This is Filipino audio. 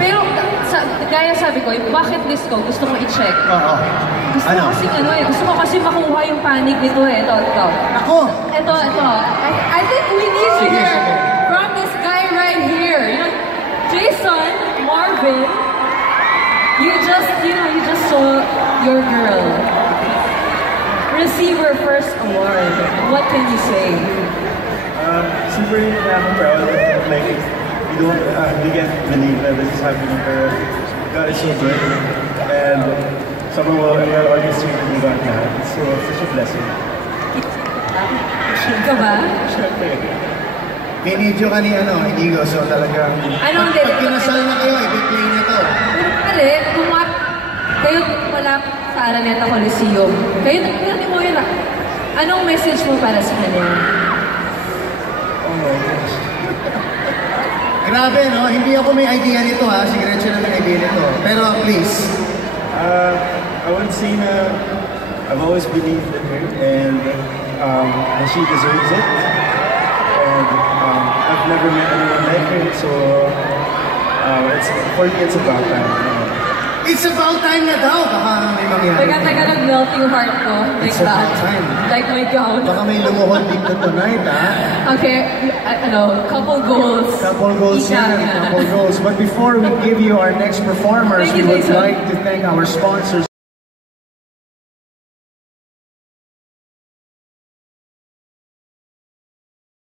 Pero, gaya sabi ko, yung bucket list ko, gusto ko i-check. Oo. Gusto ko kasi makuha yung panic nito eh. Ito. Ako! Ito. I think we need to hear from this guy right here. You know, Jason, Marvin, you just saw your girl receive her first award. What can you say? Super proud. Like, we can't believe that this is happening. God is so good, and someone well orchestrated we got that. So it's such a blessing. Sure ka ba? Siyempre. Minidyo ka ni Inigo, so talagang... Pag kinasal na kayo, i-play na to. Pero kayo wala sa Araneta Coliseum. Kayo ni Moira. Anong message mo para sa kanya? Oh my gosh. Grabe, no? Hindi ako may idea nito, ha? Si Gretchen na may idea nito. Pero please. I would say na I've always believed in her, and she deserves it. And I've never met anyone like her, so for me, it's about time. It's about time na daw! Baka may mangyari. Teka, nag-melt yung heart ko. Like It's about time. Like my gown. Baka may lumuhod dito tonight, ha? Okay, couple goals. Couple goals yan, couple goals. But before we give you our next performers, we would like to thank our sponsors.